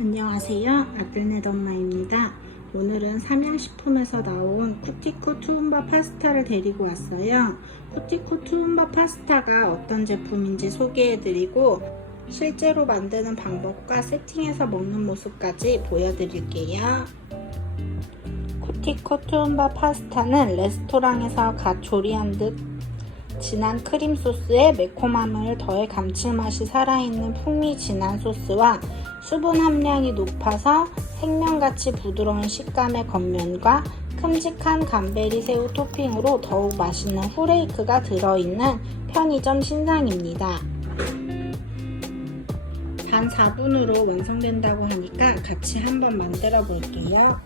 안녕하세요. 아들넷 엄마입니다. 오늘은 삼양식품에서 나온 쿠티코 투움바 파스타를 데리고 왔어요. 쿠티코 투움바 파스타가 어떤 제품인지 소개해드리고 실제로 만드는 방법과 세팅해서 먹는 모습까지 보여드릴게요. 쿠티코 투움바 파스타는 레스토랑에서 갓 조리한 듯 진한 크림 소스에 매콤함을 더해 감칠맛이 살아있는 풍미 진한 소스와 수분 함량이 높아서 생면같이 부드러운 식감의 겉면과 큼직한 감베리 새우 토핑으로 더욱 맛있는 후레이크가 들어있는 편의점 신상입니다. 단 4분으로 완성된다고 하니까 같이 한번 만들어 볼게요.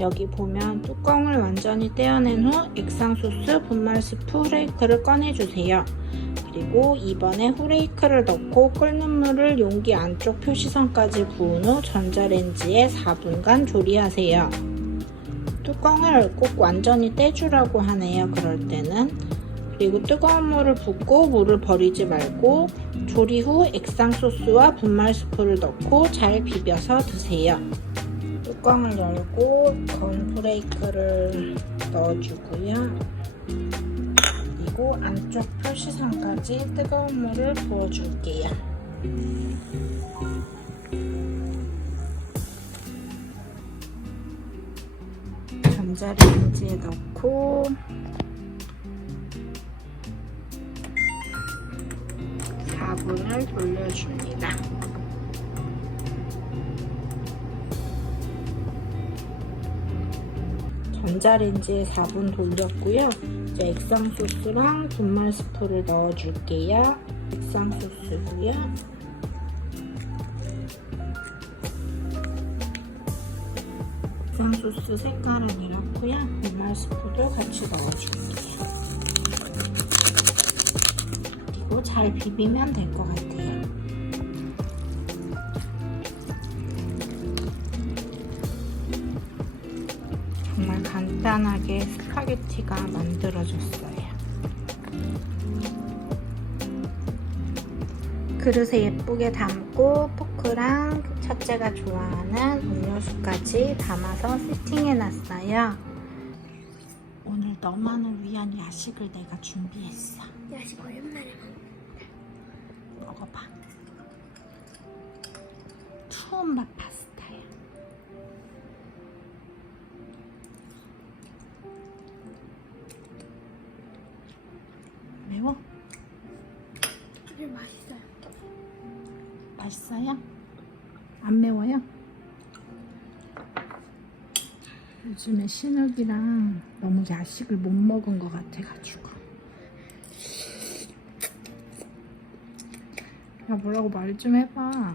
여기 보면 뚜껑을 완전히 떼어낸 후 액상 소스 분말 스프 후레이크를 꺼내주세요. 그리고 이번에 후레이크를 넣고 끓는 물을 용기 안쪽 표시선까지 부은 후 전자레인지에 4분간 조리하세요. 뚜껑을 꼭 완전히 떼주라고 하네요. 그럴 때는. 그리고 뜨거운 물을 붓고 물을 버리지 말고 조리 후 액상 소스와 분말 스프를 넣고 잘 비벼서 드세요. 뚜껑을 열고 건프레이크를 넣어주고요. 그리고 안쪽 표시선까지 뜨거운 물을 부어줄게요. 전자레인지에 넣고 4분을 돌려줍니다. 전자레인지에 4분 돌렸고요. 이제 액상 소스랑 분말 스프를 넣어줄게요. 액상 소스고요. 액상 소스 색깔은 이렇고요. 분말 스프도 같이 넣어줄게요. 그리고 잘 비비면 될 것 같아요. 간단하게 스파게티가 만들어졌어요. 그릇에 예쁘게 담고 포크랑 첫째가 좋아하는 음료수까지 담아서 세팅해놨어요. 오늘 너만을 위한 야식을 내가 준비했어. 야식 오랜만에 먹어봐. 투움밥 파스 매워? 되게 맛있어요. 맛있어요? 안 매워요? 요즘에 신욱이랑 너무 야식을 못 먹은 것 같아가지고. 야, 뭐라고 말 좀 해봐.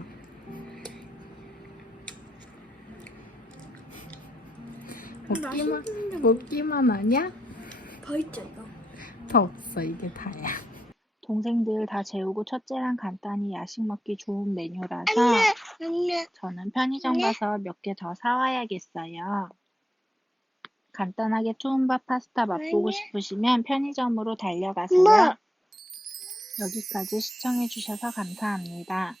먹기만, 맛있는데. 먹기만 하냐? 더 있죠 이거. 더 없어, 이게 다야. 동생들 다 재우고 첫째랑 간단히 야식 먹기 좋은 메뉴라서. 저는 편의점 네. 가서 몇 개 더 사와야겠어요. 간단하게 투움밥 파스타 맛보고 네. 싶으시면 편의점으로 달려가세요. 여기까지 시청해주셔서 감사합니다.